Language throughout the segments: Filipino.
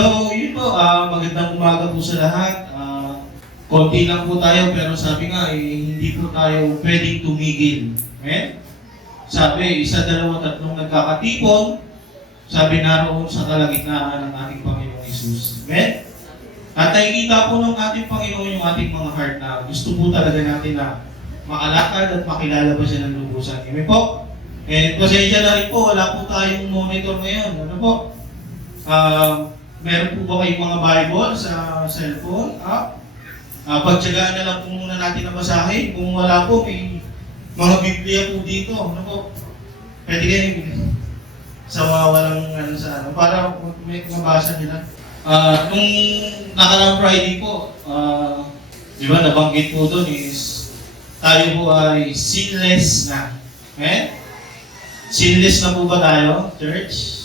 So, yun po, magandang umaga po sa lahat. Konti lang po tayo, pero sabi nga, hindi po tayo pwedeng tumigil. Amen? Sabi, isa, dalawa, tatlong nagkakatipon, sabi naroon sa kalagitnaan ng ating Panginoong Hesus. Amen? At nakikita po ng ating Panginoon yung ating mga heart na gusto po talaga natin na makalakad at makilala pa siya ng lubusan. Amen po? And pasensya na rin po, wala po tayong monitor ngayon. Ano po? Meron po ba kayong mga Bible sa cellphone, app? Pagtsagaan na lang po muna natin na basahin. Kung wala po, may mga Biblia po dito. Ano po? Pwede kayo sa walang ano sa ano, para may mabasa nila. Nung nakaraang Friday po, di ba, nabanggit po doon is tayo po ay sinless na. Eh? Sinless na po ba tayo, church?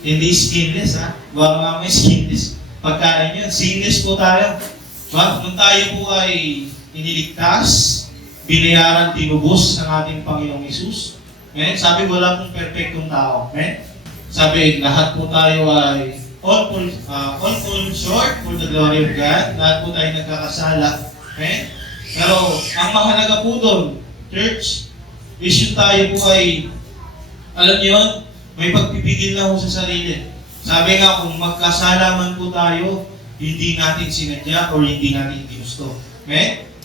Hindi skinless, ha? Baka may skinless. Pagkain yun, sinless po tayo. Nung tayo po ay iniligtas, binayaran, tinubos ng ating Panginoong Hesus. Sabi, wala pong perfectong tao. Sabi, lahat po tayo ay all fall short for the glory of God. Lahat po tayo nagkakasala. Pero, ang mahalaga po doon, church, is yung tayo po ay, alam niyo, may pagpipigil na ho sa sarili. Sabi nga, kung magkasala man po tayo, hindi natin sinadya o hindi natin ginusto.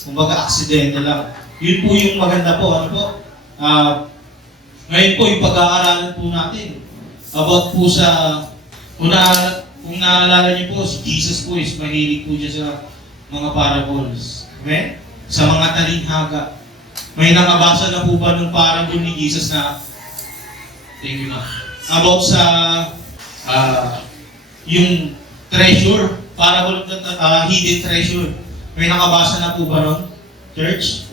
Kumbaga, aksidente lang. Yun po yung maganda po. Ano po? Ngayon po, yung pag-aaralan po natin about po sa, kung naalala niyo po, si Jesus po is mahilig po siya sa mga parables. Sa mga talinhaga. May nakabasa na po ba ng parable ni Jesus na, thank you, about sa yung treasure, parable of the hidden treasure. May nakabasa na po ba nun, church?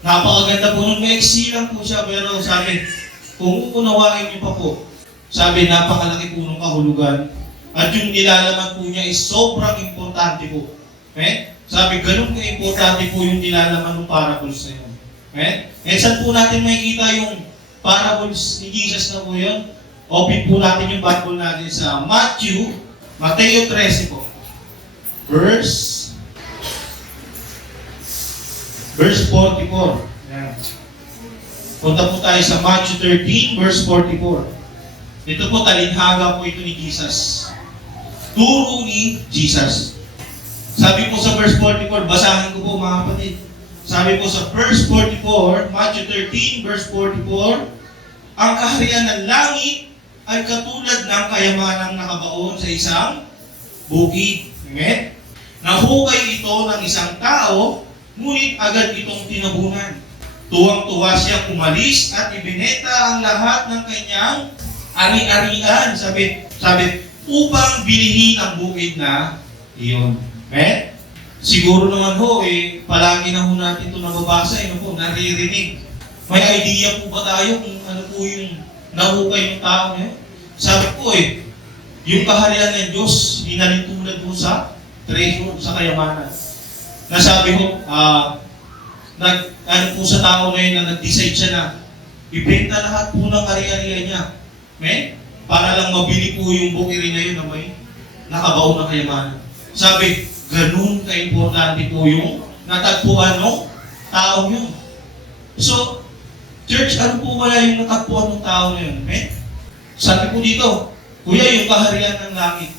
Napakaganda po nun. Maiksi lang po siya, pero sabi, kung uunawain niyo pa po, sabi, napakalaki po ng kahulugan. At yung nilalaman po niya is sobrang importante po. Sabi, ganun ka-importante po yung nilalaman ng parables na yun. Saan po natin makikita yung parables ni Jesus na po yun? Open po natin yung Bible natin sa Mateo 13 po. Verse 44. Yan. Punta po tayo sa Matthew 13, verse 44. Ito po, talinhaga po ito ni Jesus. Turo ni Jesus. Sabi po sa verse 44, basahin ko po mga kapatid. Sabi po sa verse 44, Matthew 13, verse 44, ang kaharian ng langit ay katulad ng kayamanang nakabaon sa isang bukid. Amen? Nahukay ito ng isang tao, ngunit agad itong tinabunan. Tuwang-tuwa siyang umalis at ibinenta ang lahat ng kanyang ari-arian. Sabi, upang bilihin ang bukid na iyon. Amen? Siguro naman ho, palagi na ho natin ito nababasa, naririnig. May idea po ba tayo kung ano po yung nahukay ng tao niya? Sabi po yung kaharian ng Diyos, hinalintulad po sa treasure, sa kayamanan. Nasabi ko, ano po sa tao ngayon na nag-decide siya na ibenta lahat po ng ari-arian niya. Para lang mabili po yung bukiri na yun na may nakabaon na kayamanan. Sabi, ganun ka-importante po yung natagpuan ng tao yun. So, church, ano po wala yung natagpuan ng tao na yun? Sabi po dito, kuya, yung kaharian ng langit.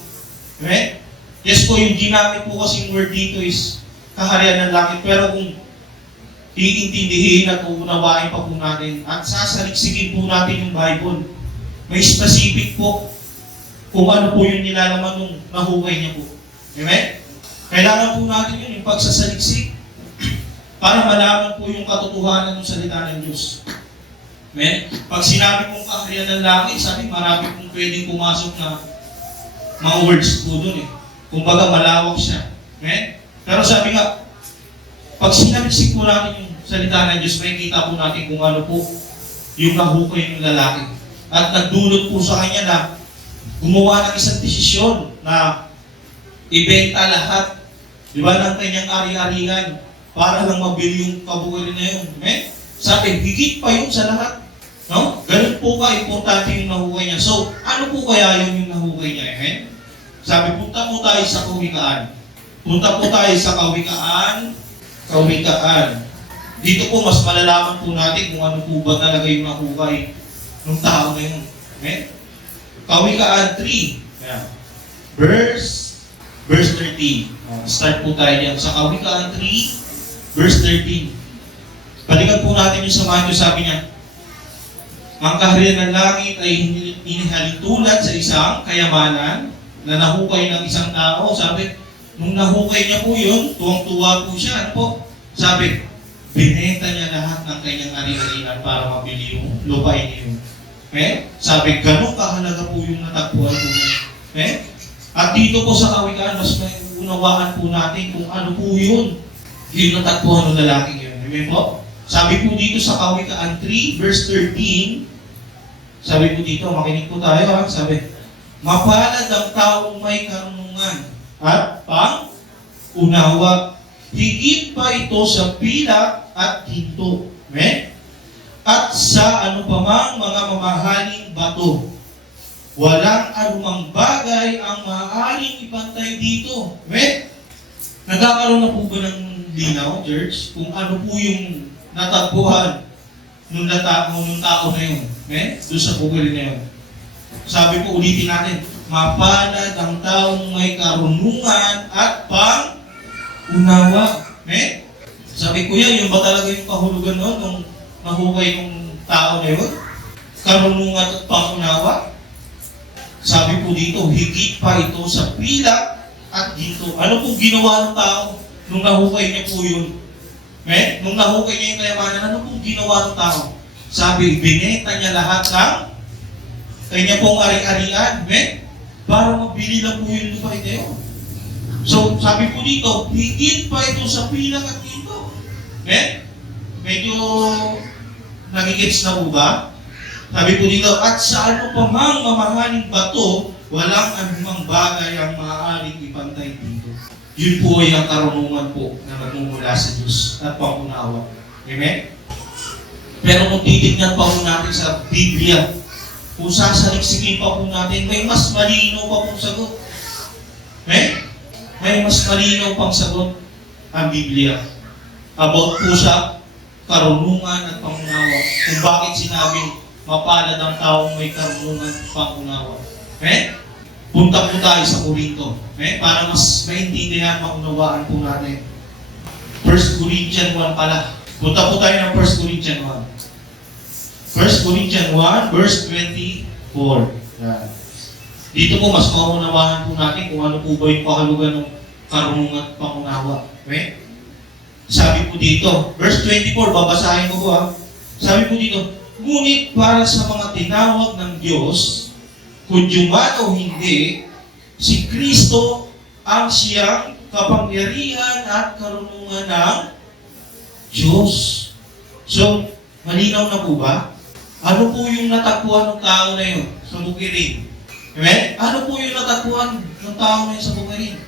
Yes po, yung ginamit po kasing word dito is kaharian ng langit. Pero kung iintindihin at uunawain pa po natin at sasaliksikin po natin yung Bible, may specific po kung ano po yung nilalaman nung nahukay niya po. Amen? Kailangan po natin yun, yung pagsasaliksik para malaman po yung katotohanan ng salita ng Diyos. Amen? Pag sinabi kong kaharian ng langit, sabi, marami pong pwedeng pumasok na mga words po doon Kumbaga, malawak siya. Amen? Pero sabi nga, pag sinabisik po natin yung salita ng Diyos, makikita po natin kung ano po yung nahukay ng lalaki. At nagdulot po sa kanya na gumawa ng isang desisyon na ibenta lahat, di ba, ng kanyang ari-arian para lang mabili yung kabukirin na yun. Amen? Sabi, higit pa yun sa lahat. No? Ganun po ka, importante yung nahukay niya. So, ano po kaya yun yung nahukay niya? Amen? Sabi, punta po tayo sa kawikaan. Punta po tayo sa kawikaan. Kawikaan. Dito po, mas malalaman po natin kung ano po ba talaga yung nahukay ng tao na yun. Okay? Kawikaan 3. Ayan. Verse 13. Start po tayo yan. Sa Kawikaan 3, verse 13. Balikan po natin yung samahan ko, sabi niya, ang kaharian ng langit ay inihalintulad sa isang kayamanan na nahukay ng isang tao. Sabi, nung nahukay niya po yun, tuwang-tuwa po siya. Ano po? Sabi, binenta niya lahat ng kanyang ari-arian para mabili yung lupain niyo. Okay? Sabi, ganun kahalaga po yung natagpuan po niya. Okay? At dito po sa Kawikaan, mas may unawaan po natin kung ano po yun. Yung natagpuan ng lalaking yun. Amen po? Sabi po dito sa Kawikaan 3, verse 13, sabi po dito, makinig po tayo ha, sabi, mapalad ang taong may karunungan at pang-unawa. Higit pa ito sa pilak at ginto. Amen? At sa ano pa mang mga mamahaling bato. Walang anumang bagay ang maaaring ipantay dito. Amen? Nagkakaroon na po ba ng linaw, church? Kung ano po yung natagpuan nung tao na yun. Amen? Doon sa Google na yun. Sabi po, ulitin natin, mapalad ang taong may karunungan at pang-unawa. Amen? Sabi ko yan, yung ba talaga yung kahulugan noon nung nahukay yung tao na yun? Karunungan at pang-unawa? Sabi po dito, higit pa ito sa pilak at ginto. Ano pong ginawa ng tao nung nahukay niya po yun? Nung nahukay niya yung kayamanan, ano pong ginawa ng tao? Sabi, binenta niya lahat ng kanya pong ari-arian, para mabili lang po yung lupa ito. So, sabi po dito, higit pa ito sa pilak at ginto. Medyo nagigits na po ba? Sabi po dito, at sa ano pa mang mamahaling bato, walang anumang bagay ang maaaring ipantay dito. Yun po ay ang karunungan po na nagmumula sa Diyos at pangunawa. Amen? Pero kung titignan pa po natin sa Biblia, kung sasaliksikin pa po natin, may mas malinaw pa pong sagot. May mas malinaw pang sagot ang Biblia. About po sa karunungan at pangunawa. Kung bakit sinabing mapalad ang taong may karunungan at pangunawa. Punta po tayo sa Korinto. Para mas maintindihan, maunawaan po natin. 1 Corinthians 1 pala. Punta po tayo ng 1 Corinthians 1. 1 Corinthians 1, verse 24. Yan. Dito po, mas maunawahan po natin kung ano po ba yung pakalugan ng karunungan at pangunawa. Sabi po dito, verse 24, babasahin ko po ha. Sabi po dito, ngunit para sa mga tinawag ng Diyos, kung man o hindi, si Kristo ang siyang kapangyarihan at karunungan ng Diyos. So, malinaw na po ba? Ano po yung natagpuan ng tao na yun sa bukirin? Amen? Ano po yung natagpuan ng tao na yun sa bukirin?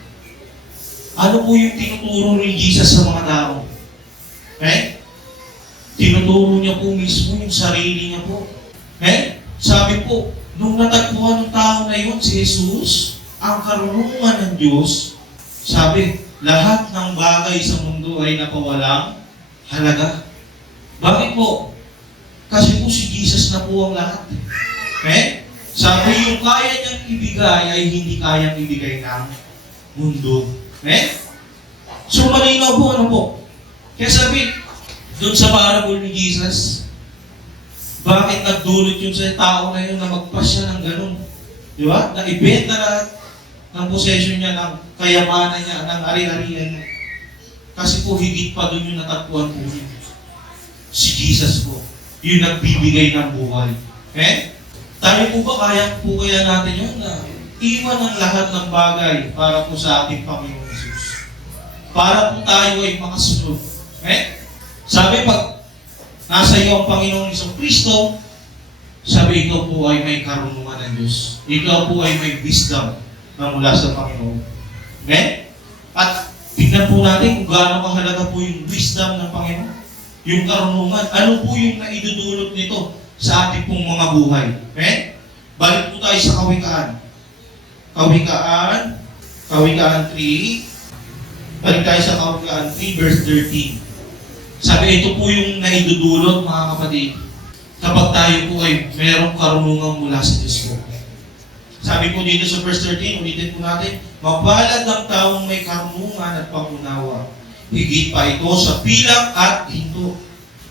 Ano po yung tinuturo ni Jesus sa mga tao? Tinuturo niya po mismo yung sarili niya po. Sabi po, nung natagpuan ng tao na yun, si Jesus, ang karunungan ng Diyos, sabi, lahat ng bagay sa mundo ay napawalang halaga. Bakit po? Kasi po si Jesus na po ang lahat. Sabi, yung kaya niyang ibigay ay hindi kayang ibigay ng mundo. So malinaw po, ano po? Kaya sabi, doon sa parable ni Jesus, bakit nagdulot yun sa tao na yun na magpasya ng ganun? Di ba? Na ibenta lahat ng possession niya, ng kayamanan niya, ng ari-arian niya. Kasi po higit pa doon yung natagpuan po niya. Si Jesus po. Yung nagbibigay ng buhay. Tayo po ba kaya natin yun na iwan ang lahat ng bagay para po sa ating Panginoon Jesus? Para po tayo ay makasunod. Sabi pag nasa iyo ang Panginoong Kristo, sabi ikaw po ay may karunungan ng Diyos. Ikaw po ay may wisdom na mula sa Panginoon. At tignan po natin kung gaano kahalaga po yung wisdom ng Panginoon. Yung karunungan, ano po yung naidudulot nito sa ating pong mga buhay. Balik po tayo sa Kawikaan. Kawikaan 3. Balik tayo sa Kawikaan 3, verse 13. Sabi, ito po yung naidudulot, mga kapatid, kapag tayo po ay mayroong karunungan mula sa Diyos po. Sabi po dito sa verse 13, ulitin po natin, mapalad ang taong may karunungan at pangunawa. Higit pa ito sa pilak at hinto,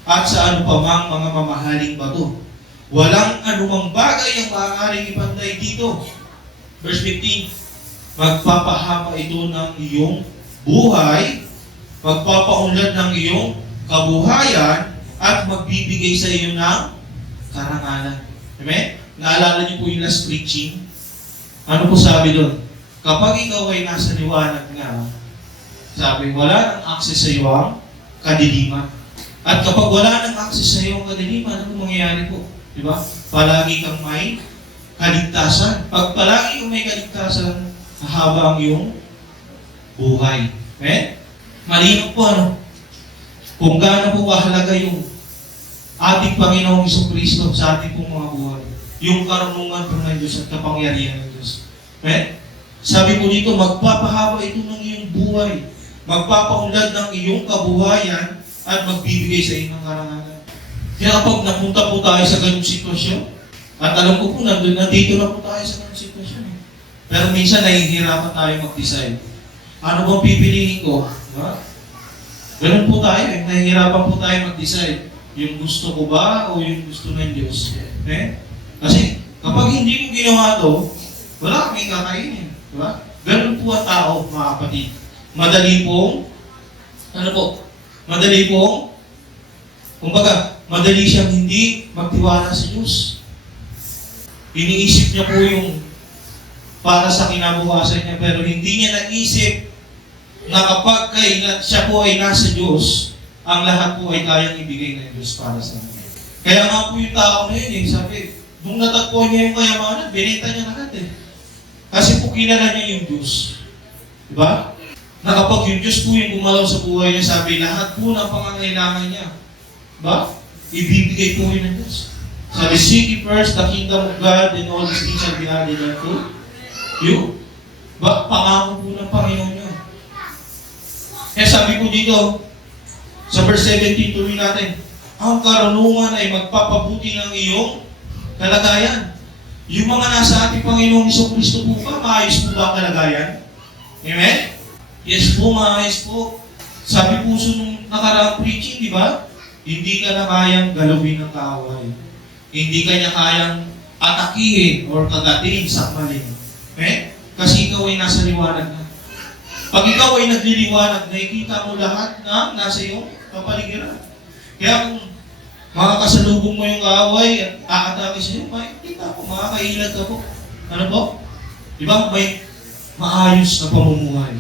at sa ano pa mang mga mamahaling bato. Walang anumang bagay ang maaaring ipantay dito. Verse 15, magpapahaba ito ng iyong buhay, magpapaunlad ng iyong kabuhayan, at magbibigay sa iyo ng karangalan. Amen? Naalala niyo po yung last preaching? Ano po sabi doon? Kapag ikaw ay nasa liwanag na, sabi, wala nang access sa iyo ang kadiliman. At kapag wala nang access sa iyo ang kadiliman, ano mangyayari po? Diba? Palagi kang may kaligtasan. Pag palagi kang may kaligtasan, hahaba ang iyong buhay. Amen? Malinaw po ano? Kung gaano po kahalaga yung ating Panginoong Jesucristo sa ating pong mga buhay. Yung karunungan po ng Diyos at kapangyarihan ng Diyos. Amen? Sabi po dito, magpapahaba ito ng iyong buhay. Magpapaunlad ng iyong kabuhayan at magbibigay sa iyo ng karangalan. Kaya kapag napunta po tayo sa ganung sitwasyon, at alam ko po, nandito na po tayo sa ganung sitwasyon. Pero minsan nahihirapan tayo mag-decide. Ano bang pipiliin ko? Diba? Ganun po tayo, nahihirapan po tayo mag-decide. Yung gusto ko ba o yung gusto ng Diyos? Okay? Kasi kapag hindi ko ginawa to, wala kaming kakainin. Diba? Ganun po ang tao, mga kapatid. Madali pong, kumbaga, madali siyang hindi magtiwala sa Diyos. Iniisip niya po yung para sa kinabukasan niya, pero hindi niya naisip na kapag siya po ay nasa Diyos, ang lahat po ay kayang ibigay ng Diyos para sa kanya. Kaya nga po yung tao na yun, sabi, nung natagpuan niya yung kayamanan, binenta niya lahat Kasi po kilala niya yung Diyos. Diba? Na kapag yung Diyos po yung gumalaw sa buhay niya, sabi, lahat po ng pangangailangan niya. Diba? Ibibigay po yun ng Diyos. Sabi, seek ye first the kingdom of God and all these things shall be added unto you. Diba? Pangako po ng Panginoon niyo. Kaya sabi po dito, sa verse 17, tuloy natin, ang karunungan ay magpapabuti ng iyong kalagayan. Yung mga nasa ating Panginoong Jesucristo po ba, maayos po ba ang kalagayan? Amen? Yes po, maayos po. Sabi po nung nakaraang preaching, di ba? Hindi ka na kayang galawin ng kaaway. Hindi ka niya kayang atakihin or kagatin sa maling. Amen? Kasi ikaw ay nasa liwanag na. Pag ikaw ay nagliliwanag, nakikita mo lahat na nasa iyong kapaligiran. Kaya kung makakasalubong mo yung kaaway at aatake sa iyo, makikita ko, makakailag ka po. Ano po? Di ba? May maayos na pamumuhay.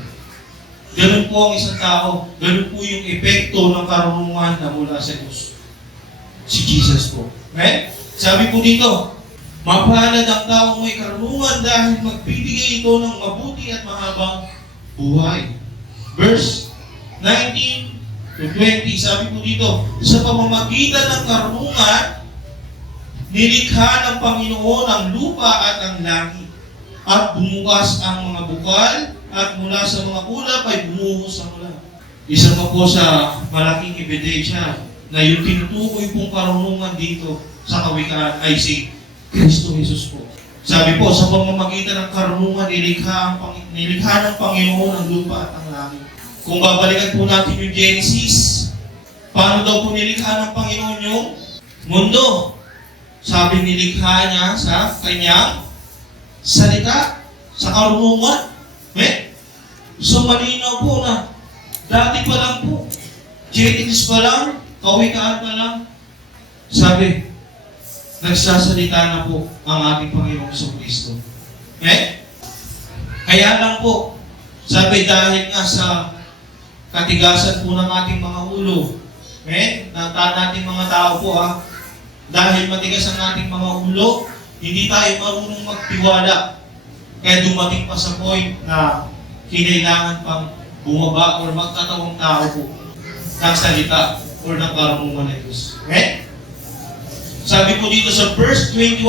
Ganun po ang isang tao. Ganun po yung epekto ng karunungan na mula sa Diyos. Si Jesus po. Okay? Sabi po dito, mapalad ang taong may karunungan dahil magbibigay ito ng mabuti at mahabang buhay. Verse 19 to 20, sabi po dito, sa pamamagitan ng karunungan, nilikha ng Panginoon ang lupa at ang langit, at bumukas ang mga bukal, at mula sa mga ulap ay bumuhos ang ulan. Isa pa po sa malaking ebidensya na yung tinutukoy pong karunungan dito sa kawikaan ay si Kristo Jesus po. Sabi po, sa pamamagitan ng karunungan, nilikha ng Panginoon ang lupa at ang langit. Kung babalikan po natin yung Genesis, paano daw po nilikha ng Panginoon yung mundo? Sabi, nilikha niya sa kanyang salita, sa karunungan. So malinaw po na dati pa lang po, Genesis pa lang, kawikaan pa lang, sabi, nagsasalita na po ang ating Panginoong Jesucristo. Kaya lang po, sabi dahil nga sa katigasan po ng ating mga ulo, nating mga tao po dahil matigas ang ating mga ulo, hindi tayo marunong magtiwala. Kaya dumating pa sa point na kinailangan pang bumaba o magkatawang tao po ng salita o ng karunungan ng Diyos. Sabi po dito sa verse 21,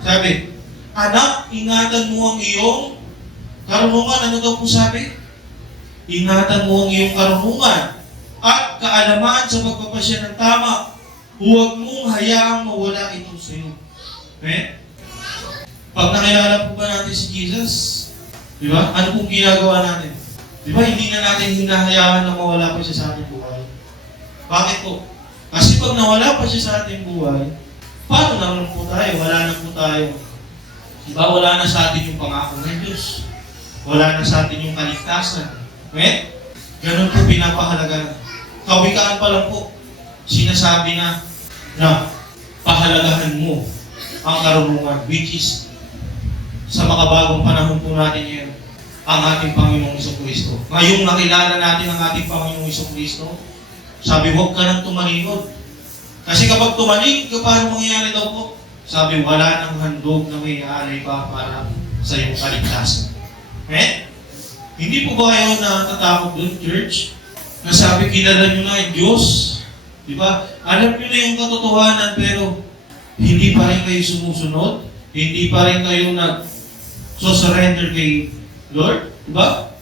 sabi, Anak, ingatan mo ang iyong karunungan. Ano daw po sabi? Ingatan mo ang iyong karunungan at kaalaman sa pagpapasya ng tama. Huwag mong hayaang mawala ito sa iyo. Okay? Pag nakilala po ba natin si Jesus, di ba? Ano pong ginagawa natin? Di ba, hindi na natin hinahayaan na mawala pa siya sa ating buhay. Bakit po? Kasi pag nawala pa siya sa ating buhay, paano naman po tayo? Wala na po tayo. Di ba, wala na sa atin yung pangako ng Diyos. Wala na sa atin yung kaligtasan. Okay? Ganun po pinapahalaga. Kawikaan pa lang po, sinasabi na pahalagahan mo ang karunungan, which is sa makabagong panahon po natin ngayon, ang ating Panginoong Jesucristo. Ngayong nakilala natin ang ating Panginoong Jesucristo, sabi, huwag ka nang tumalikod. Kasi kapag tumalikod ka, paano mangyayari daw po? Sabi, wala nang handog na may aalay pa para sa iyong kaligtasan. Eh? Hindi po ba kayo natatakot doon, church? Na sabi, kilala nyo na ang Diyos. Di ba? Alam nyo na yung katotohanan, pero hindi pa rin kayo sumusunod. Hindi pa rin kayo nag-surrender kay Lord. Di ba?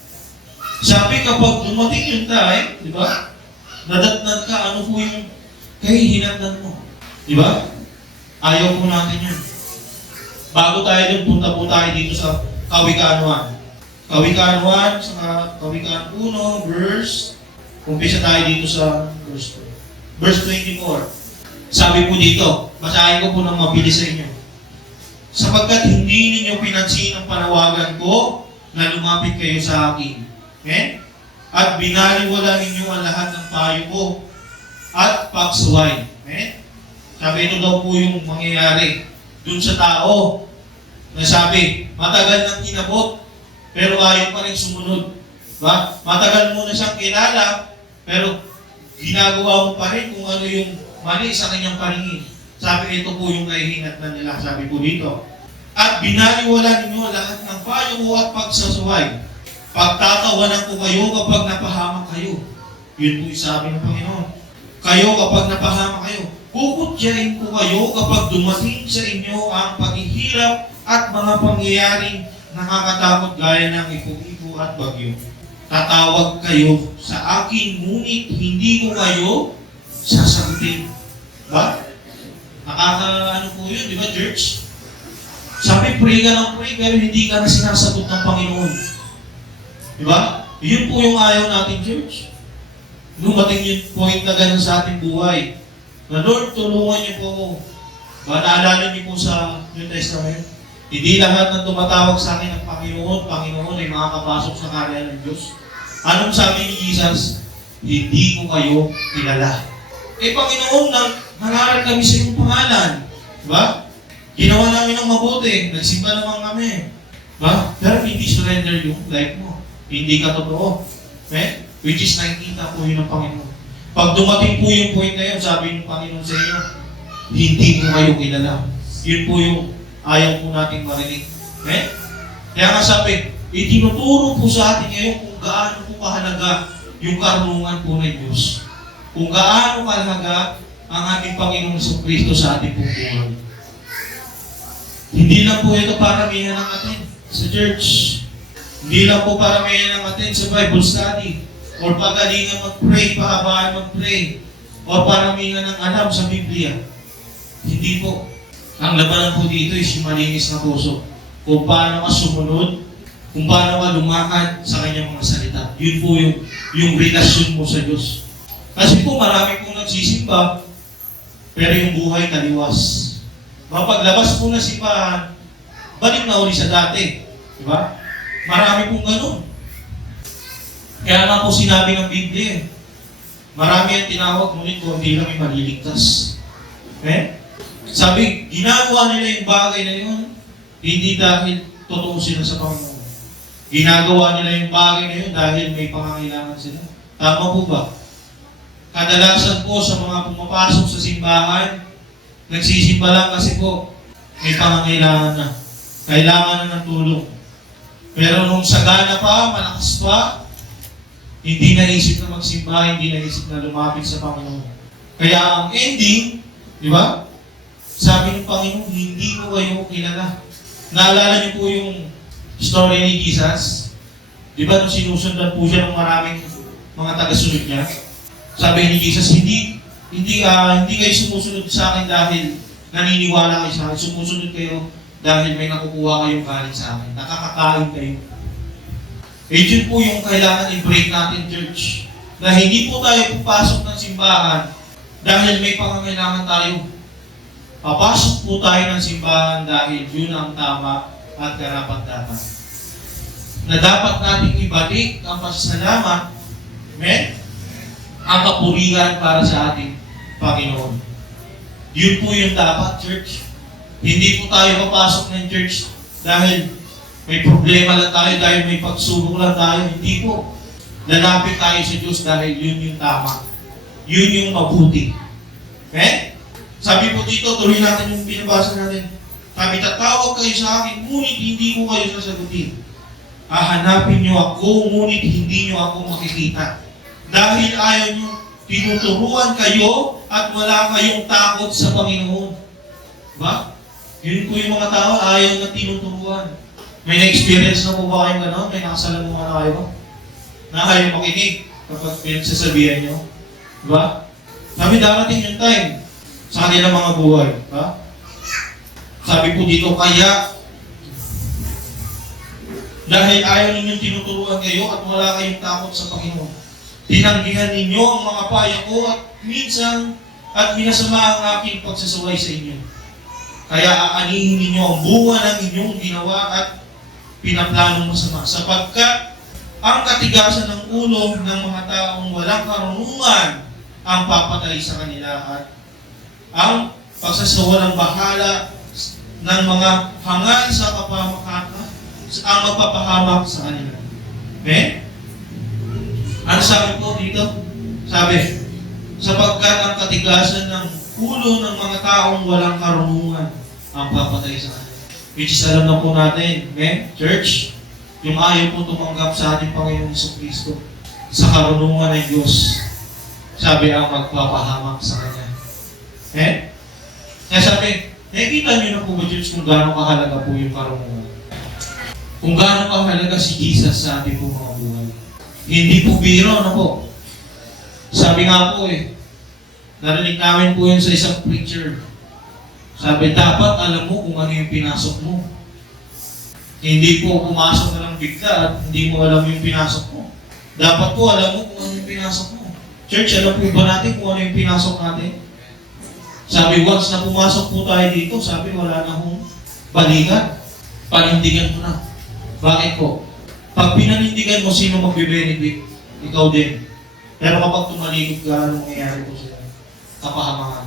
Sabi, kapag dumating yung time, di ba? Nadatnan ka, ano po yung kahihinatnan mo? Di ba? Ayaw po natin yun. Bago tayo dun, punta po tayo dito sa Kawikaan 1. Kawikaan 1, sa Kawikaan 1, verse, umpisa tayo dito sa verse 2. Verse 24. Sabi po dito, basahin ko po ng mabilis sa inyo. Sapagkat hindi ninyo pinansin ang panawagan ko na lumapit kayo sa akin. Okay? At binaliwala ninyo ang lahat ng payo ko at pagsuway. Okay? Sabi, ito daw po yung mangyayari dun sa tao na sabi, matagal nang inabot, pero ayaw pa rin sumunod. Ba? Matagal mo na siyang kilala, pero ginagawa mo pa rin kung ano yung mali sa kanyang paningin. Sabi, ito po yung kahihinatnan nila. Sabi po dito, at binaliwala ninyo lahat ng payo ko at pagsasuway. Pagtatawanan ko kayo kapag napahamak kayo. Yun po yung sabi ng Panginoon. Kayo kapag napahamak kayo. Kukutyain ko kayo kapag dumating sa inyo ang paghihirap at mga pangyayaring nakakatakot gaya ng ipo-ipo at bagyo. Tatawag kayo sa akin, ngunit hindi ko kayo sasagutin. Ba? Nakaka-ano po yun, di ba, church? Sabi, pray ka ng pray, pero hindi ka na sinasagot ng Panginoon. Di ba? Yun po yung ayaw natin, church. Lumating yung point na ganun sa ating buhay. Na Lord, tulungan niyo po ako. Ba, naalala niyo po sa New Testament? Hindi lahat ng tumatawag sa akin ng Panginoon ay makakapasok sa karya ng Diyos. Anong sabi ni Jesus? Hindi ko kayo kilala. Panginoon, nangaral kami sa iyong pangalan. Diba? Ginawa namin ng mabuti. Nagsimba naman kami. Diba? Pero hindi surrender yung life mo. Hindi ka totoo. Okay? Which is nakikita po yun ng Panginoon. Pag dumating po yung point na yun, sabi ng Panginoon sa inyo, hindi ko kayo kilala. Yun po yung ayaw po nating marinig. Okay? Kaya nga sabi, itinuturo po sa atin ngayon kung gaano po kahalaga yung karunungan po ng Diyos. Kung gaano kahalaga ang ating Panginoong Jesucristo sa ating pong buhay. Hindi lang po ito paramihan ng atin sa church. Hindi lang po paramihan ng atin sa Bible study. Or pagalingan mag-pray, pahabaan mag-pray. Or paramihan ng alam sa Biblia. Hindi po. Ang labanan po dito is yung malinis na puso. Kung paano ka sumunod, kung paano ka lumakad sa kanyang mga salita. Yun po yung relasyon mo sa Diyos. Kasi po marami pong nagsisimba, pero yung buhay taliwas. Mapaglabas po na simbahan, balik na uli sa dati. Diba? Marami pong ganun. Kaya nga po sinabi ng Biblia, marami ang tinawag, ngunit kundi lang may maliligtas. Okay? Sabi, ginagawa nila yung bagay na yun, hindi dahil totoo sila sa Panginoon. Ginagawa nila yung bagay na yun dahil may pangangailangan sila. Tama po ba? Kadalasan po sa mga pumapasok sa simbahan, nagsisimba lang kasi po may pangangailangan na. Kailangan na ng tulong. Pero nung sagana pa, malakas pa, hindi naisip na magsimba, hindi naisip na lumapit sa Panginoon. Kaya ang ending, di ba? Sabi ng Panginoon, hindi ko kayo kilala. Naalala niyo po yung story ni Jesus? Di ba nung sinusundan po siya ng maraming mga tagasunod niya? Sabi ni Jesus, hindi kayo sumusunod sa akin dahil naniniwala kayo sa akin. Sumusunod kayo dahil may nakukuha kayong kanin sa akin. Nakakakain kayo. Yun po yung kailangan i-break natin, church. Na hindi po tayo pupasok ng simbahan dahil may pangangailangan tayo. Papasok po tayo ng simbahan dahil yun ang tama at karapat-dapat. Na dapat nating ibalik ang pasasalamat, amen, ang kapurihan para sa ating Panginoon. Yun po yung dapat, church. Hindi po tayo papasok ng church dahil may problema lang tayo, dahil may pagsubok lang tayo. Hindi po. Lalapit tayo sa Diyos dahil yun yung tama. Yun yung mabuti. Okay? Sabi po dito, tuloy natin yung binabasa natin. Sabi, tatawag kayo sa akin, ngunit hindi ko kayo sasagutin. Hahanapin niyo ako, ngunit hindi niyo ako makikita. Dahil ayaw niyo, tinuturuan kayo at wala kayong takot sa Panginoon. Diba? Yun po yung mga tao, ayaw na tinuturuan. May na-experience na po ba kayong gano'n? May nakasalamuhan na kayo? Na ayaw makinig kapag pinagsasabihan niyo. Diba? Sabi, darating yung time sa kanilang mga buhay. Diba? Sabi po dito, kaya dahil ayaw ninyong tinuturuan kayo at wala kayong takot sa Panginoon. Tinanggihan ninyo ang mga payo ko at minsan at minasama ang aking pagsasaway sa inyo. Kaya aanihin ninyo ang bunga ng inyong ginawa at pinaplanong masama. Sapagkat ang katigasan ng ulo ng mga taong walang karunungan ang papatay sa kanila at ang pagsasawalang bahala ng mga hangal sa kapamakan ang magpapahamak sa kanila. Okay? Ano sabi po dito? Sabi, sapagkat ang katigasan ng ulo ng mga taong walang karunungan ang papatay sa kanila. Which is alam na po natin, okay? Church, yung ayaw po tumanggap sa ating Panginoong Kristo sa karunungan ng Diyos, sabi ang magpapahamak sa Kanya. Okay? Kaya sabi, nakikita niyo na po ba, Church, kung gaano kahalaga po yung karunungan? Kung gaano kahalaga si Jesus sa ating po mga buhay. Hindi po biro, ano po? Sabi nga po narinig namin po yun sa isang preacher. Sabi, dapat alam mo kung ano yung pinasok mo. Hindi po pumasok na lang bigla at hindi mo alam yung pinasok mo. Dapat po alam mo kung ano yung pinasok mo. Church, alam po ba natin kung ano yung pinasok natin? Sabi, once na pumasok po tayo dito, sabi, wala na hong balikan. Panindigan mo na. Bakit po? Pag pinanindigan mo, sino magbe-benefit? Ikaw din. Pero kapag tumalikod ka, ano mangyayari po sila? Kapahamangan.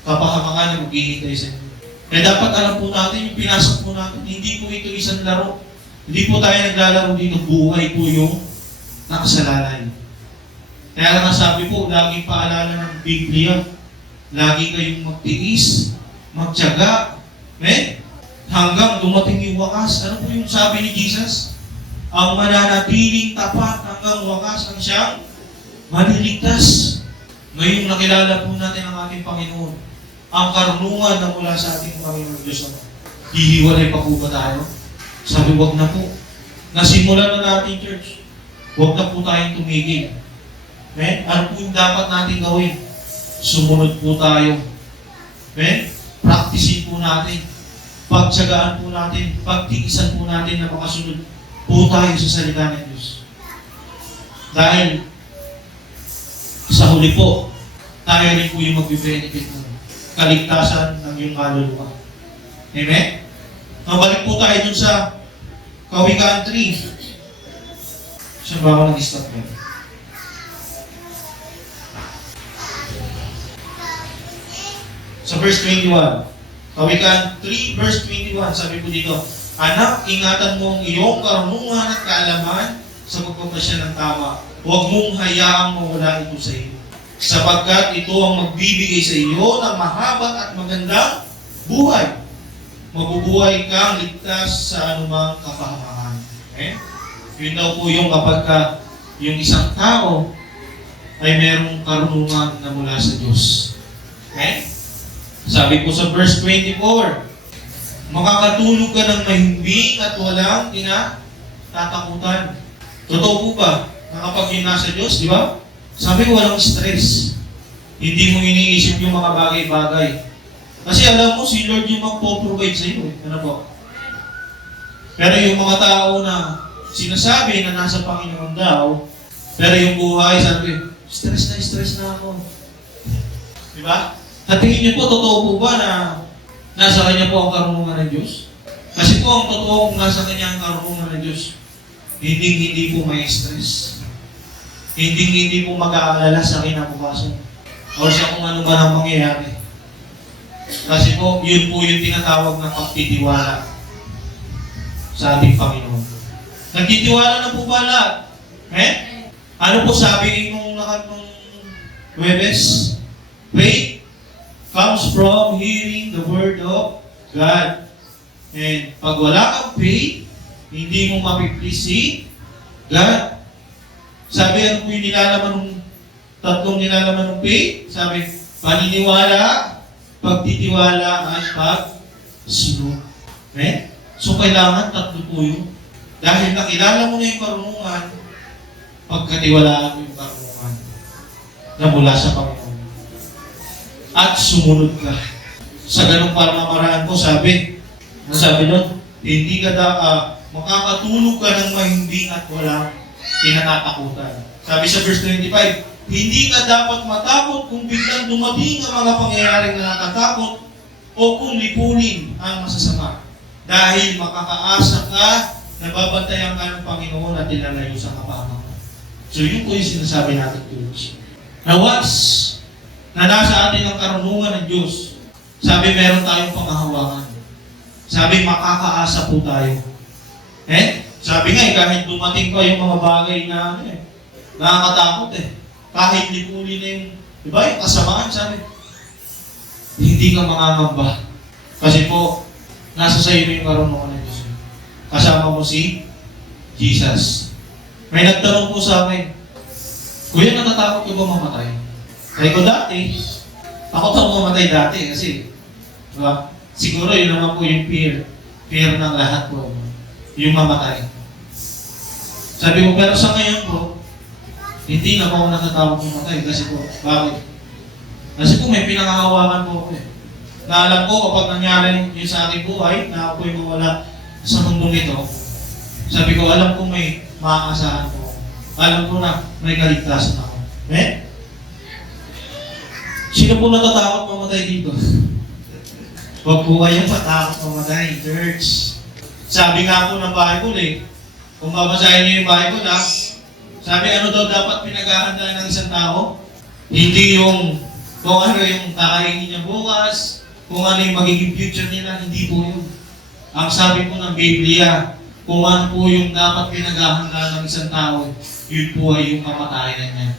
Kapahamangan na maghihintay sa inyo. Kaya dapat alam po natin yung pinasok po natin. Hindi po ito isang laro. Hindi po tayo naglalaro dito. Buhay po yung nakasalalay. Kaya nga sabi po, laging paalala ng Biblia, lagi kayong magtiis, magtiyaga, hanggang dumating yung wakas. Ano po yung sabi ni Jesus? Ang mananatiling tapat hanggang wakas ang siyang maliligtas. Ngayong nakilala po natin ang ating Panginoon, ang karunungan na mula sa ating Panginoon Diyos. Hihiwalay pa po ba tayo? Sabi, wag na po. Nasimulan na natin, church. Wag na po tayong tumigil. Ano po yung dapat natin gawin? Sumunod po tayo. Practicein po natin. Pagtsagaan po natin. Pagtiisan po natin na makasunod po tayo sa salita ng Diyos. Dahil sa huli po, tayo rin po yung mag-benefit ng kaligtasan ng iyong kaluluwa. Amen? Mabalik po tayo dun sa Kawikaan 3. Saan ba ako nag-stop yan? Sa verse 21. Kawikaan 3 verse 21. Sabi po dito, anak, ingatan mo ang iyong karunungan at kaalaman sa pagpapasya ng tama. Huwag mong hayaang mawala ito sa iyo. Sapagkat ito ang magbibigay sa iyo ng mahabang at magandang buhay. Mabubuhay kang ligtas sa anumang kapahamakan. Yun daw po yung kapag yung isang tao ay merong karunungan na mula sa Diyos. Sabi po sa verse 24, Makakatulog ka ng mahimbing at walang kinatatakutan. Totoo po ba? Na kapag yun nasa Diyos, di ba? Sabi walang stress. Hindi mo iniisip yung mga bagay-bagay. Kasi alam mo, si Lord yung magpo-provide sa iyo. Ano po? Pero yung mga tao na sinasabi na nasa Panginoon daw, pero yung buhay, sabi, stress na ako. Di ba? At tingin niyo po, totoo po ba na nasa Kanya po ang karunungan ng Diyos? Kasi po, ang totoo kung nasa Kanya ang karunungan ng Diyos, hindi po may stress. Hindi po mag-aalala sa kinabukasan. O sa kung ano man ang mangyayari. Kasi po, yun po yung tinatawag na pagtitiwala sa ating Panginoon. Nagtitiwala na po ba lahat? Ano po sabi nung Huwebes? Faith comes from hearing the Word of God. And pag wala kang faith, hindi mo mapiplease si God. Sabi, ano po yung nilalaman ng tatlong nilalaman ng faith? Sabi, paniniwala, pagtitiwala, at pagsunod. So, kailangan tatlo po yun. Dahil nakilala mo na yung karunungan, pagkatiwalaan mo yung karunungan na mula sa Panginoon. At sumunod ka. Sa ganung pamamaraan po, sabi nun, hindi ka makakatulog ka ng mahimbing at walang kinatatakutan. Sabi sa verse 25, hindi ka dapat matakot kung biglang dumating ang mga pangyayaring nakakatakot o kung lipunin ang masasama. Dahil makakaasa ka na babantayan ka ng Panginoon at ilalayo sa kapahamakan. So yun po yung sinasabi natin, Diyos. Na once na nasa atin ang karunungan ng Diyos, sabi meron tayong panghahawakan. Sabi makakaasa po tayo. Sabi nga kahit dumating pa yung mga bagay na nakakatakot kahit lipunin na yung, di ba, yung kasamaan, sabi, hindi ka mangangamba. Kasi po, nasa sa iyo yung karunungan ng Diyos. Kasama mo si Jesus. May nagtanong po sa akin, Kuya, natatakot ka ba mamatay? Kaya ko dati, takot ako mamatay dati kasi, diba? Siguro yun naman po yung fear ng lahat po, yung mamatay. Sabi ko, pero sa ngayon po, hindi na ako natatakot mamatay kasi po, bakit? Kasi po may pinangahawakan po ako na alam ko kapag nangyari yun sa aking buhay, na ako'y mawala sa mundong ito, sabi ko, alam ko may maaasahan ko. Alam ko na may kaligtasan ako. Sino po natatakot mamatay dito? Huwag po kayong matakot mamatay, church. Sabi nga po ng Bible kung babasahin niyo yung Bible sabi ano daw dapat pinaghahandaan ng isang tao? Hindi yung kung ano yung kakainin niya bukas, kung ano yung magiging future nila, hindi po yun. Ang sabi po ng Biblia, kung ano po yung dapat pinaghahandaan ng isang tao, yun po ay yung kamatayan niya.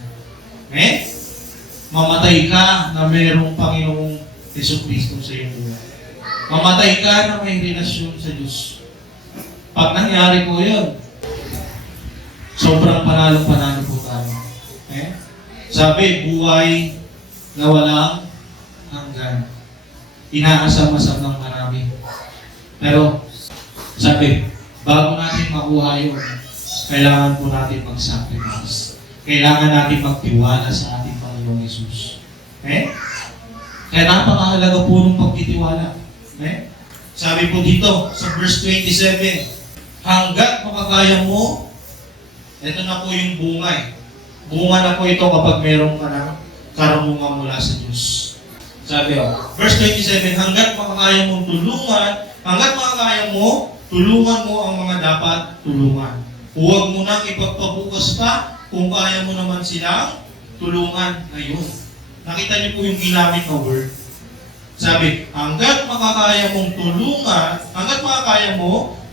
Mamatay ka na mayroong Panginoong Jesucristo sa iyong buhay. Mamatay ka na may relasyon sa Diyos. Pag nangyari po yun, sobrang panalo-panalo po tayo. Sabi, buhay na walang hanggan. Inaasam-asam ng marami. Pero, sabi, bago natin makuha yun, kailangan po natin mag-sacrifice. Kailangan natin magtiwala sa ating Panginoong Yesus. Kaya napakahalaga po ng pagtitiwala. Sabi po dito, sa verse 27, hanggat makakaya mo, ito na po yung bunga Bunga na po ito kapag meron ka ng karunungan mula sa Diyos. Sabi verse 27, hanggat makakaya mong tulungan mo ang mga dapat tulungan. Huwag mo nang ipagpabukas pa kung kaya mo naman silang tulungan ngayon. Nakita niyo po yung ginamit na word. Sabi, hanggat makakaya mo,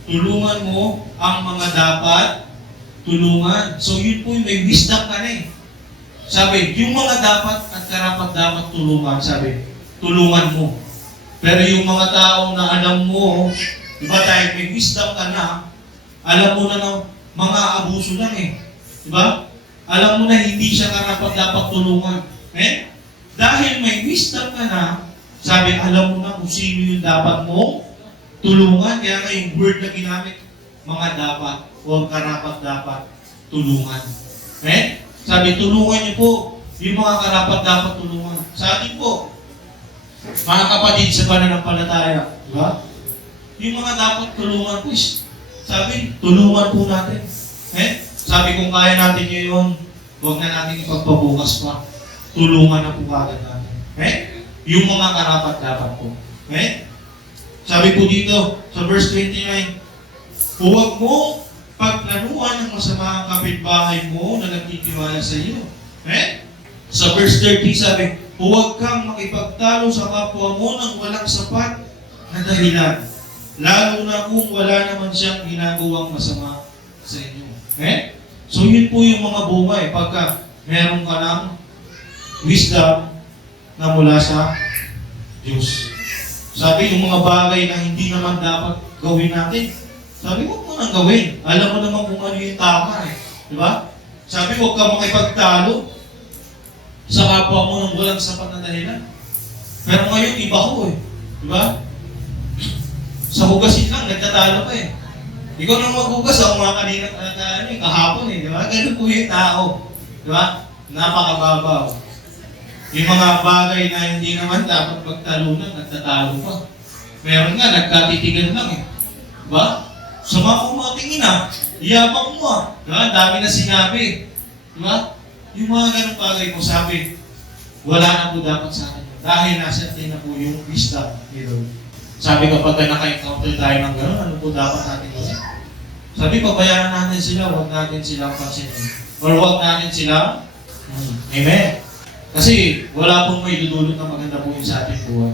tulungan mo ang mga dapat tulungan. So yun po yung may wisdom ka na Sabi, yung mga dapat at karapat dapat tulungan, sabi, tulungan mo. Pero yung mga taong na alam mo, di ba tayo may wisdom ka na, alam mo na ng mga abuso lang Di ba? Alam mo na hindi siya karapat dapat tulungan. Dahil may wisdom ka na, sabi, alam mo na kung sino yung dapat mo tulungan. Kaya nga yung word na ginamit, mga dapat o karapat dapat tulungan. Sabi, tulungan niyo po yung mga karapat dapat tulungan. Sa atin po, mga kapatid sa pananampalataya, di ba? Yung mga dapat tulungan po, sabi, tulungan po natin. Sabi, kung kaya natin yun, huwag na natin ipagpabukas pa. Tulungan na po agad natin. Yung mga karapat dapat po. Sabi po dito, sa verse 29, huwag mo pagplanuhan ng masama ang kapitbahay mo na nagtitiwala sa iyo. Sa verse 30 sabi, huwag kang makipagtalo sa kapwa mo ng walang sapat na dahilan. Lalo na kung wala naman siyang ginagawang masama sa inyo. So yun po yung mga bunga pagka meron ka ng wisdom na mula sa Diyos. Sabi, yung mga bagay na hindi naman dapat gawin natin, sabi, huwag mo nang gawin. Alam mo naman kung ano yung tama Di ba? Sabi, huwag ka makipagtalo sa kapwa mo ng walang sapat na dahilan. Pero ngayon, iba ko Di ba? Sa hugasin lang, nagtatalo ka Ikaw nang maghugas, ako mga kanina kahapon Di ba? Ganun po yung tao. Di ba? Napakababaw. Yung mga bagay na hindi naman dapat magtalunan, nagtatalo pa. Meron nga, nagkatitigan lang Di ba? Sama ko mga tingin iyabang mo Diba? Dami na sinabi. Diba? Yung mga ganong bagay mo, sabi, wala na po dapat sa atin. Dahil nasa atin na po yung wisdom ni Lord. Sabi kapag naka-encounter tayo ng gano'n, ano po dapat natin gawin? Sabi, pabayaan natin sila, huwag natin silang pansinin. Or huwag natin sila. Amen. Kasi wala pong may dudulot na maganda po yun sa ating buhay.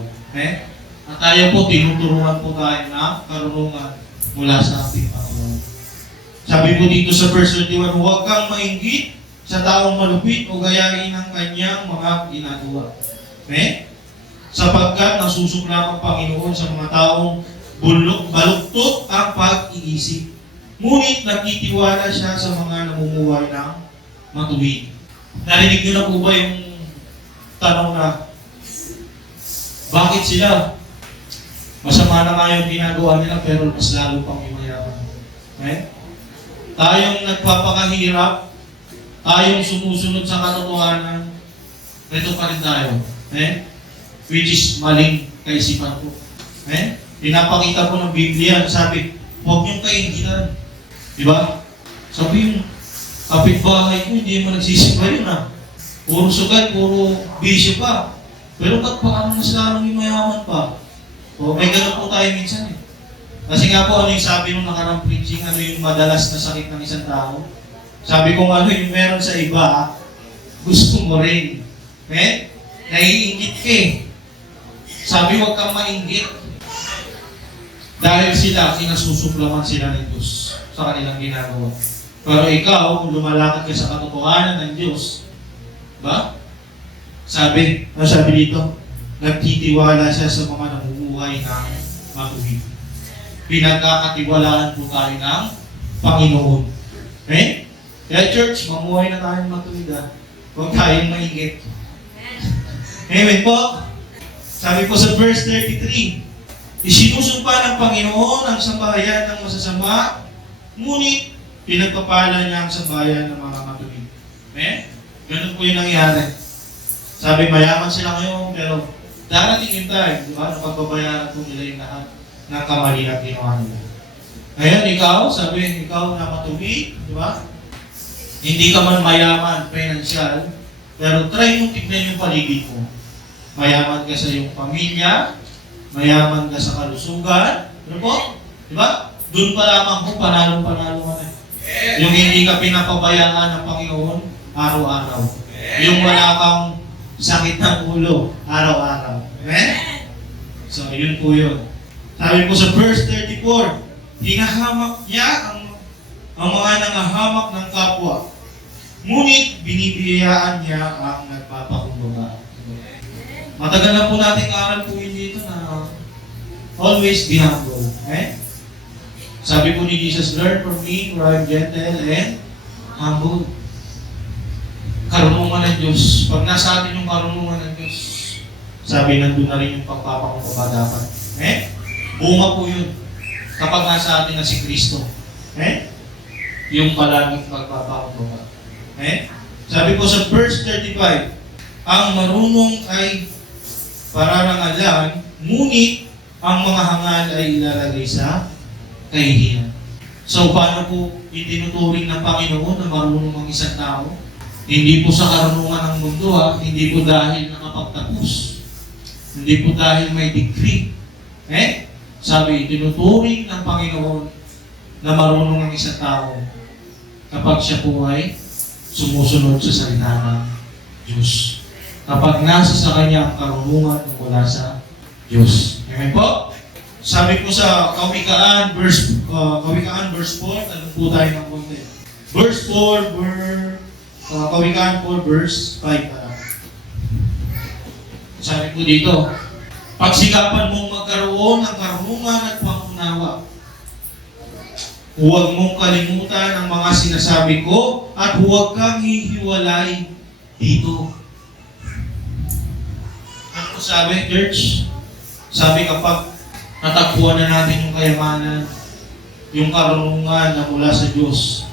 At tayo po, tinuturuan po tayo na karunungan mula sa ating Panginoon. Sabi po dito sa verse 31, huwag kang mainggit sa taong malupit o gayahin ang kanyang mga ginagawa. Sapagkat nasusuklam ang Panginoon sa mga taong baluktot ang pag-iisip. Ngunit nagtitiwala siya sa mga namumuhay ng matuwid. Narinig niyo na po ba yung tanong na, bakit sila? Masama na nga yung ginagawa nila pero mas lalo pang imayaman. Tayong nagpapakahirap, tayong sumusunod sa katotohanan, ito pa rin tayo. Which is maling kaisipan ko. Pinapakita ko ng Biblia, sabi, huwag niyong kaingitan. Diba? Sabi yung kapitbahay ko, hindi mo nagsisimba yun Puro sugat, puro bisyo pa. Pero ba't paano mas lalong yung mayaman pa? May ganun po tayo minsan Kasi nga po, ano yung sabi nung nakarang preaching, ano yung madalas na sakit ng isang tao? Sabi ko ano yung meron sa iba, gusto mo rin. Naiinggit ka Sabi, huwag kang mainggit. Dahil sila, kinasusuplaman sila ng Diyos sa kanilang ginagawa. Pero ikaw, kung lumalakad ka sa katotohanan ng Diyos, ba? Sabi dito, nagtitiwala siya sa mga namumuhay ng matuwid. Pinagkakatiwalaan po tayo ng Panginoon. Kaya church, mamuhay na tayong matuwid Huwag tayong mainggit. Amen po. Sabi po sa verse 33, isinusumpa ng Panginoon ang sambahayan ng masasama, ngunit pinagpapala niya ang sambahayan ng mga matuwid. Ganun po yung nangyari. Sabi, mayaman sila ngayon, pero darating yung time, di ba? Napagbabayaran po nila yung lahat ng kamali at ginawa nila. Ngayon, ikaw, sabi, ikaw na matuwid, di ba? Hindi ka man mayaman, financial, pero try mong tignan yung paligid mo. Mayaman ka sa iyong pamilya, mayaman ka sa kalusugan, ano po? Di ba? Doon pa lamang po, panalo-panalo ka na. Yung hindi ka pinapabayaan ng Panginoon, araw-araw. Yung wala kang sakit ng ulo, araw-araw. So, yun po yun. Sabi po sa verse 34, hinahamak niya ang mga nangahamak ng kapwa. Ngunit binibiyayaan niya ang nagpapakumbaba. Matagal na po nating aral po yun dito na always be humble. Sabi po ni Jesus, learn from me, for I am gentle and humble. Karunungan ng Diyos. Pag nasa atin yung karunungan ng Diyos, sabi nandun na rin yung pagpapakumbaba dapat. Bunga po yun. kapag nasa atin na si Kristo. Yung palaging pagpapakumbaba. Sabi ko sa verse 35, ang marunong ay pararangalan, ngunit ang mga hangal ay ilalagay sa kahihiyan. So, paano po itinuturing ng Panginoon na marunong ang isang tao? Hindi po sa karunungan ng mundo, hindi po dahil nakapagtapos. Hindi po dahil may degree. Sabi, itinuturing ng Panginoon na marunong ang isang tao kapag siya po ay sumusunod sa salita ng Diyos. Kapag nasa sa kanya ang karunungan mula sa Diyos. Amen po? Sabi ko sa Kawikaan verse 4, tanong po tayo ng konti. Verse 4, Kawikaan 4, verse 5 na lang. Sabi ko dito, pagsikapan mong magkaroon ng karunungan at pangunawa. Huwag mong kalimutan ang mga sinasabi ko at huwag kang hihiwalay dito. Ano sabi, church? Sabi kapag natakbuhan na natin yung kayamanan, yung karunungan na mula sa Diyos,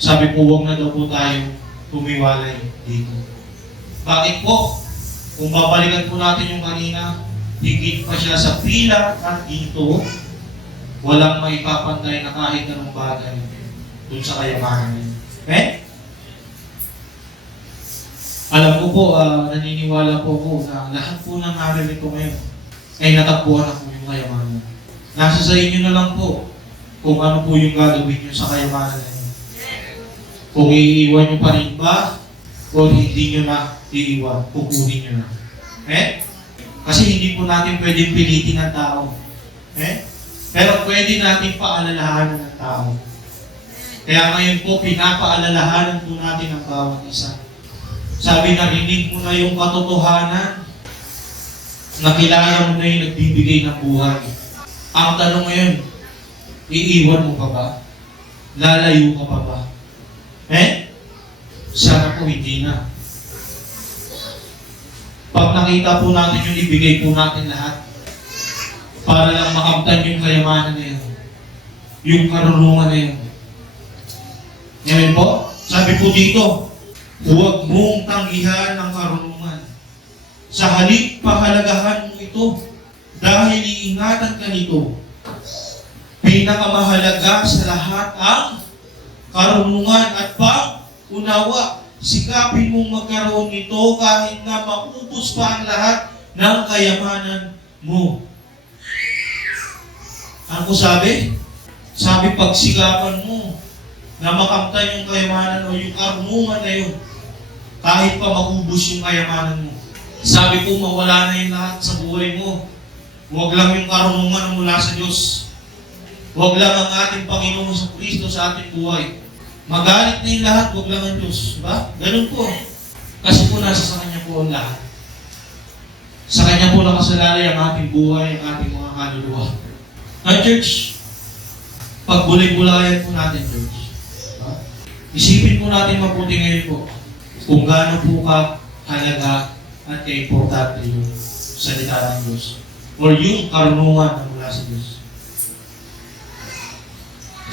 sabi po, huwag na daw po tayo tumiwalay dito. Bakit po? Kung babalikan po natin yung kanina, higit pa siya sa pila at dito, walang maipapantay na kahit anong bagay dun sa kayamanan. Alam ko po, naniniwala po ko na lahat po ng naririto ngayon ay natakbuhan na po yung kayamanan. Nasa sa inyo na lang po kung ano po yung gagawin nyo sa kayamanan na yun. Kung iiwan nyo pa rin ba o hindi nyo na iiwan, kukunin nyo na. Kasi hindi po natin pwedeng pilitin ng tao. Pero pwede natin paalalahanan ng tao. Kaya ngayon po, pinapaalalahanan po natin ang bawat isa. Sabi, narinig mo na yung katotohanan, nakilala mo na yung nagbibigay ng buhay. Ang tanong ngayon, iiwan mo pa ba? Lalayo ka pa ba? Sana po hindi na. Pag nakita po natin yung ibigay po natin lahat, para lang makamtan yung kayamanan na yun, yung karunungan na yun. Ngayon po, sabi po dito, huwag mong tanggihan ang karunungan. Sa halip, pahalagahan mo ito dahil iingatan ka nito. Pinakamahalaga sa lahat ang karunungan at pag-unawa. Sikapin mong magkaroon nito kahit na maubos pa ang lahat ng kayamanan mo. Ano sabi? Sabi, pagsikapan mo na makamtan yung kayamanan o yung karunungan na yun, kahit pa maubos yung kayamanan mo. Sabi po, mawala na yung lahat sa buhay mo. Huwag lang yung karunungan mula sa Diyos. Huwag lang ang ating Panginoon sa Kristo sa ating buhay. Magalit na yung lahat, huwag lang ang Diyos. Diba? Ganun po. Kasi po nasa sa Kanya po ang lahat. Sa Kanya po nakasalalay ang ating buhay, ang ating mga kaluluwa. At church, pagbulay-bulayan po natin, church. Isipin po natin mabuti ngayon po kung gaano po ka halaga at ka-importante yung salita ng Diyos or yung karunungan na mula sa Diyos.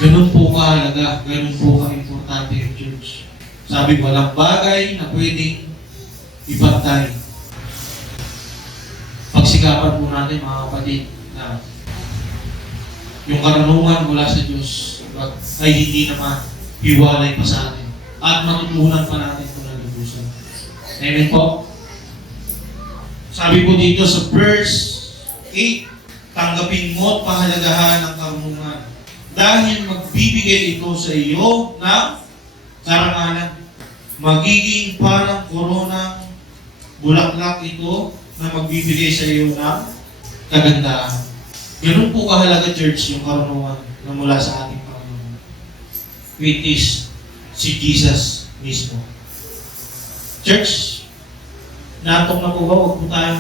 Ganun po kahalaga, ganun po ka-importante yung church. Sabi, walang bagay na pwedeng ipantay. Pagsikapan po natin mga kapatid na yung karunungan mula sa Diyos ay hindi naman hiwalay pa sa atin at matutunan pa natin kung nalubusan. Amen po? Sabi po dito sa verse 8, tanggapin mo at pahalagahan ang karunungan dahil magbibigay ito sa iyo ng karangalan. Magiging parang koronang bulaklak ito na magbibigay sa iyo ng kagandahan. Ganun po kahalaga, church, yung karunungan na mula sa ating Panginoon. Which is si Jesus mismo. Church, natok na po ba? Huwag po tayo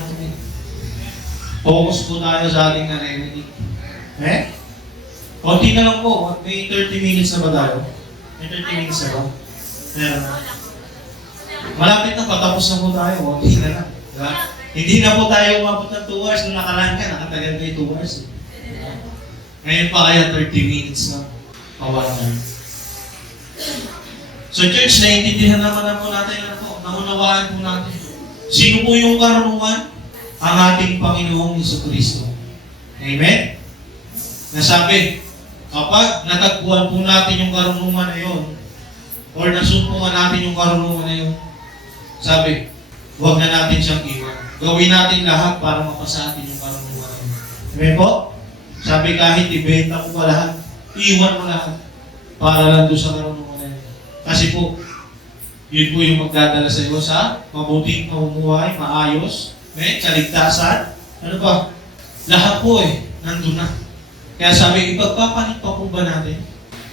focus po tayo sa ating naririnig. Konti na lang po. May 30 minutes na ba tayo? May 30 minutes na ba? Meron na. Malapit na, patapos na po tayo. Konti na lang. Diba? Hindi na po tayo umabot ng 2 hours. Nung nakaraan ka, nakatagal kayo 2 hours. Ngayon pa kaya 30 minutes na. Kawalan. So church, naiintindihan naman na po natin ano po, naunawaan po natin. Sino po yung karunungan? Ang ating Panginoong Jesucristo. Amen? Nasabi, kapag natagpuan po natin yung karunungan na yun, or nasumpungan natin yung karunungan na yun, sabi, huwag na natin siyang iwan. Gawin natin lahat para mapasa atin yung karunungan na yun. Amen po? Sabi, kahit ibenta mo pa lahat, iwan mo lahat para lang doon sa karunungan na yun. Kasi po, yun po yung magdadala sa iyo sa mabuting pamumuhay, maayos, kaligtasan, ano ba? Lahat po nandun na. Kaya sabi, ipagpapalit pa po ba natin?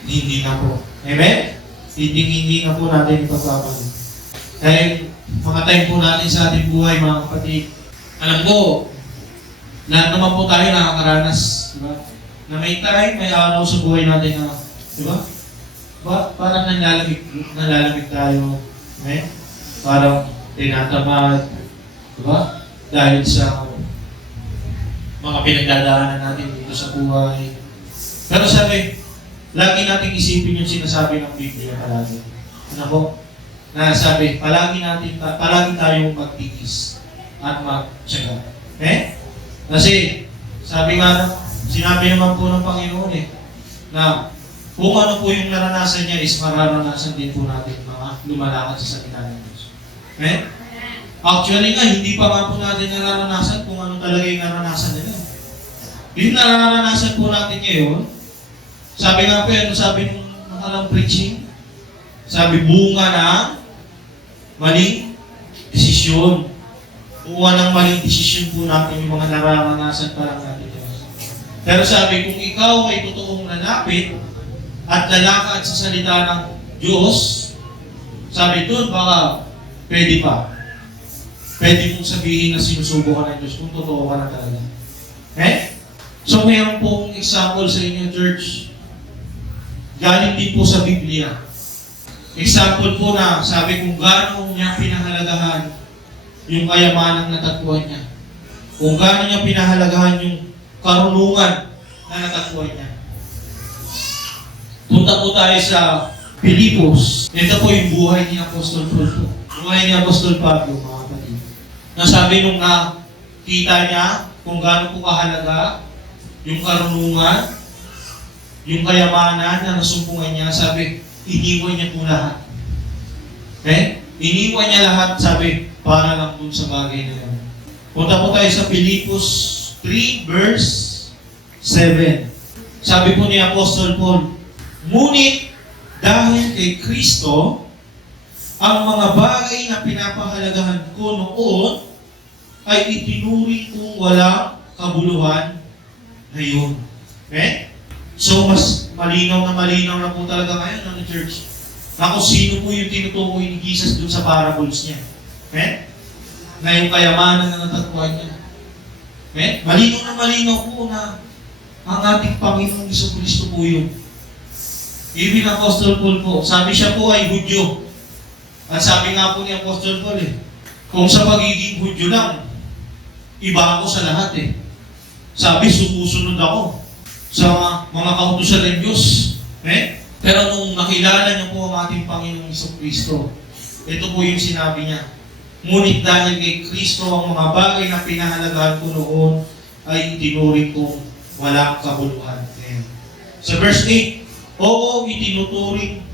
Hindi na po. Amen? Hindi na po natin ipagpapalit. Dahil, mga time po natin sa ating buhay, mga kapatid, alam ko, lahat naman po tayo nakakaranas, di ba? Na may time, may araw sa buhay natin na, di ba? Parang nalalamig tayo, amen? Parang tinatamad, di ba? Dahil sa mga pinagdadaanan natin dito sa buhay. Pero sabi, lagi nating isipin yung sinasabi ng Biblia palagi. Ano po? Na sabi, palagi tayong magtiis at magtiyaga. Kasi, sabi nga, sinabi naman po ng Panginoon na kung ano po yung naranasan niya is mararanasan din po natin mga lumalakad sa salita ng Diyos. Actually nga, hindi pa nga po natin nararanasan kung ano talaga yung naranasan nila. Yung nararanasan po natin ngayon, sabi nga po yan, sabi nung nakalang preaching, sabi bunga ng maling desisyon. Bunga ng maling desisyon po natin yung mga nararanasan pa lang natin. Pero sabi, kung ikaw ay totoong lalapit at lalakad sa salita ng Diyos, sabi doon, baka pwede pa. Pwede mong sabihin na sinusubo ka ng Diyos kung totoo ka na talaga. So, mayroon pong example sa inyo, church. Galing din po sa Biblia. Example po na sabi kung gaano niya pinahalagahan yung kayamanang natagpuan niya. Kung gaano niya pinahalagahan yung karunungan na natagpuan niya. Punta po tayo sa Pilipos. Ito po yung buhay ni Apostol Pablo. Buhay ni Apostol Pablo, mga kapatid. Nasabi nung nakita niya kung gaano po kahalaga yung karunungan, yung kayamanan na nasumpungan niya, sabi, iniwan niya po lahat. Iniwan niya lahat, sabi, para lang dun sa bagay na yun. Punta po tayo sa Pilipos 3 verse 7. Sabi po ni Apostol Paul, ngunit dahil kay Kristo, ang mga bagay na pinapahalagahan ko noon ay itinuring kong walang kabuluhan ngayon. So, mas malinaw na po talaga ngayon ng church na kung sino po yung tinutukoy ni Jesus dun sa parables niya. Na yung kayamanan na natagpuan niya. Malinaw po na ang ating Panginoong Jesucristo po yun. Even Apostol Paul po, sabi siya po ay Hudyo. At sabi nga po ni Apostol Paul kung sa pagiging Hudyo lang, iba ako sa lahat Sabi, sumusunod ako sa mga kautusan ng Diyos. Pero nung nakilala niyo po ang ating Panginoong Jesucristo, ito po yung sinabi niya. Ngunit dahil kay Kristo ang mga bagay na pinahalagahan ko noon ay itinuring kong walang kabuluhan. Sa verse 8, oo, itinuturing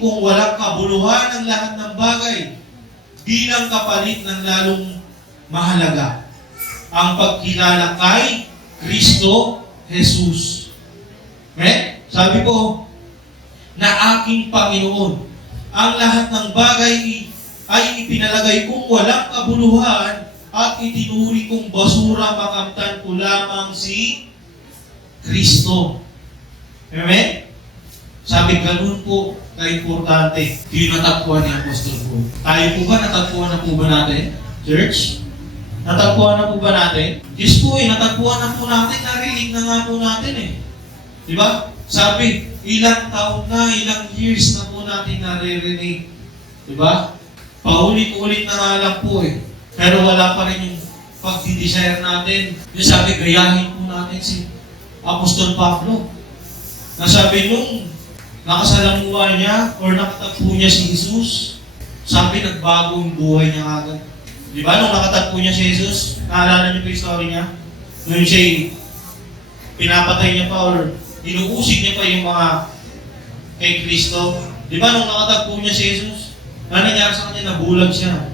kong walang kabuluhan ang lahat ng bagay bilang kapalit ng lalong mahalaga ang pagkilala kay Kristo Jesus. Sabi ko, na aking Panginoon, ang lahat ng bagay ay ipinalagay kong walang kabuluhan at itinuri kong basura makamtan ko lamang si Kristo. Amen? Sabi, ganun po ka-importante yung natagpuan ni Apostol Paul. Tayo po ba, natagpuan na po ba natin? Church? Natagpuan na po ba natin? Yes po natagpuan na po natin, narinig na nga po natin Diba? Sabi, ilang taon na, ilang years na po natin naririnig. Diba? Paulit-ulit na nga lang po Pero wala pa rin yung pagdidesire natin. Yung sabi, gayahin po natin si Apostol Pablo. Nasabi nung nakasalamuha niya or nakatagpo niya si Jesus, sabi nagbago yung buhay niya agad. Di ba? Nung nakatagpo niya si Jesus, naalala niyo pa yung story niya? Nung siya pinapatay niya pa or inuusig niya pa yung mga kay Kristo. Di ba? Nung nakatagpo niya si Jesus, ano nangyari sa kanya? Nabulag siya.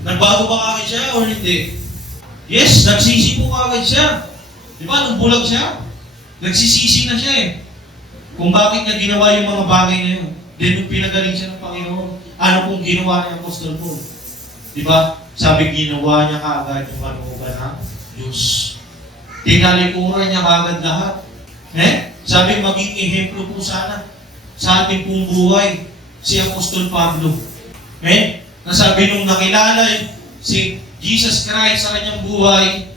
Nagbago ba kagad siya or hindi? Yes, nagsisi po kagad siya. Di ba? Nung bulag siya, nagsisisi na siya eh. Kung bakit niya ginawa yung mga bagay na yun. Then nung pinagaling siya ng Panginoon, ano pong ginawa ni Apostol Paul? Di ba? Sabi ginawa niya kaagad yung kalooban ng Diyos. Tinalikuran niya kaagad lahat. Sabi maging ehemplo po sana sa ating pong buhay si Apostol Pablo. Nasabi nung nakilala si Jesus Christ sa kanyang buhay,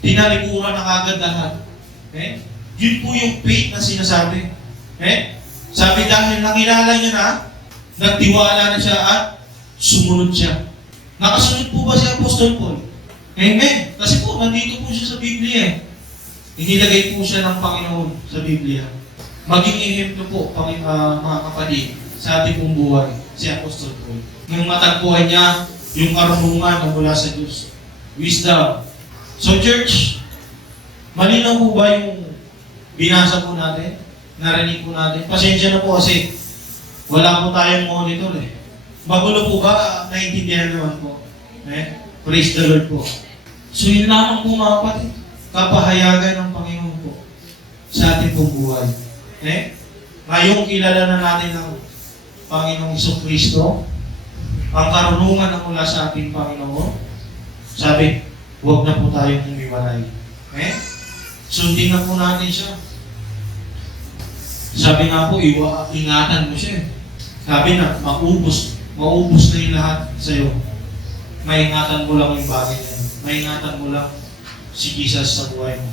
tinalikuran na kaagad lahat. Yun po yung faith na sinasabi. Sabi dahil nakilala niya na, nagtiwala na siya at sumunod siya. Nakasunod po ba si Apostol Paul? Amen. Kasi po, nandito po siya sa Biblia. Inilagay po siya ng Panginoon sa Biblia. Maging ehemplo po, mga kapatid, sa ating pong buhay, si Apostol Paul. Nung matagpuan niya yung karunungan na mula sa Diyos. Wisdom. So church, malinaw po ba yung binasa po natin? Narinig po natin? Pasensya na po kasi wala po tayong monitor eh. Magulo po ba? Naintindihan naman po. Praise the Lord po. So yun lamang po mga kapatid. Kapahayagan ng Panginoon po sa ating pong buhay. Ngayong kilala na natin ang Panginoong Jesucristo, ang karunungan na mula sa ating Panginoon, sabi, huwag na po tayong humiwalay. Sundin na po natin siya. Sabi nga po, ingatan mo siya. Sabi na, maubos na yung lahat sa'yo. Maingatan mo lang yung bagay na yun. Maingatan mo lang si Jesus sa buhay mo.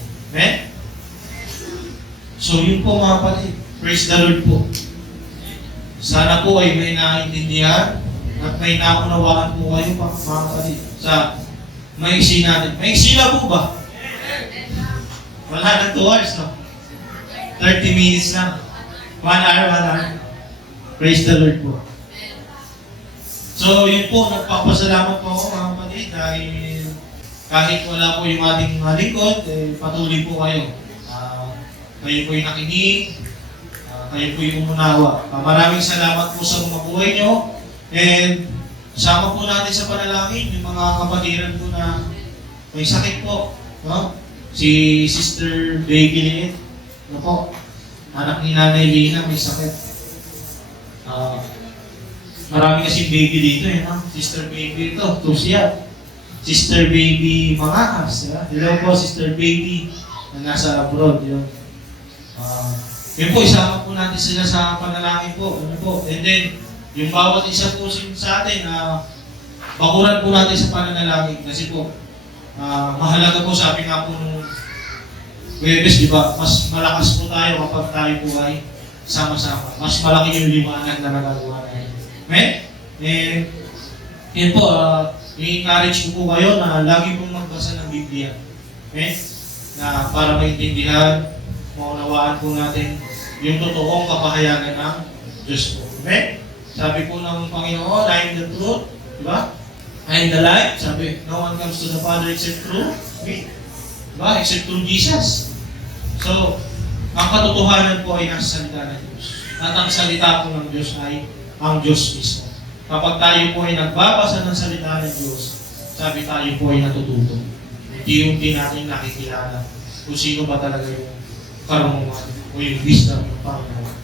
So yun po mga kapatid. Praise the Lord po. Sana po ay may naintindihan at may naunawaan po kayo mga kapatid sa maiksi natin. Maiksi na po ba? Wala na 2 hours, no? 30 minutes lang. 1 hour. Praise the Lord po. So, yun po, nagpapasalamat po ako mga kapatid dahil kahit wala po yung ating lingkod, patuloy po kayo. Kayo po yung nakinig, kayo po yung umunawa. Maraming salamat po sa mga buhay nyo. And sama po natin sa panalangin yung mga kapatiran po na may sakit po. No? Si Sister Baby Liit, ano po, anak ni Nanay Lina may sakit. Marami kasi baby dito no? Sister Baby ito, Tusia. Sister Baby Mangakas. Hello po, Sister Baby na nasa abroad. Yun. Yun po, isama po natin sila sa panalangin po. Ano po? And then, yung bawat isa po sa atin, bakuran po natin sa pananalangin. Kasi po, mahalaga po, sabi nga po nung Webes, di ba? Mas malakas po tayo kapag tayo po ay sama-sama. Mas malaki yung liwanag na nagagawa natin. Yun po, i-encourage ko po kayo na lagi pong magbasa ng Biblia. Na para maintindihan, maunawaan po natin yung totoong kapahayagan ng Diyos po. Sabi po ng Panginoon, I am the truth, di ba? I am the light. Sabi, no one comes to the Father except through me. Diba? Except through Jesus. So, ang katotohanan po ay nasa salita ng Diyos. At ang salita po ng Diyos ay ang Diyos mismo. Kapag tayo po ay nagbabasa ng salita ng Diyos, sabi tayo po ay natututo. Unti-unti natin nakikilala kung sino ba talaga yung karunungan o yung wisdom ng Panginoon.